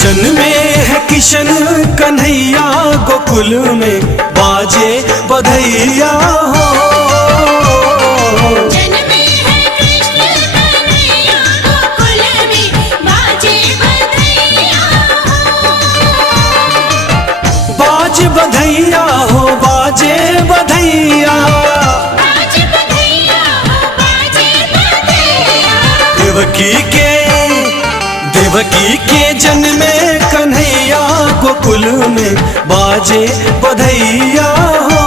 जन्मे है किशन कन्हैया गोकुल में बाजे बधैया हो। जन्मे है कृष्ण कन्हैया गोकुल में बाजे बधैया हो। बाजे बधैया हो, बाजे बधैया, बाजे बधैया हो, बाजे बधैया। देवकी के जन्मे कन्हैया गोकुल में बाजे बधैया हो।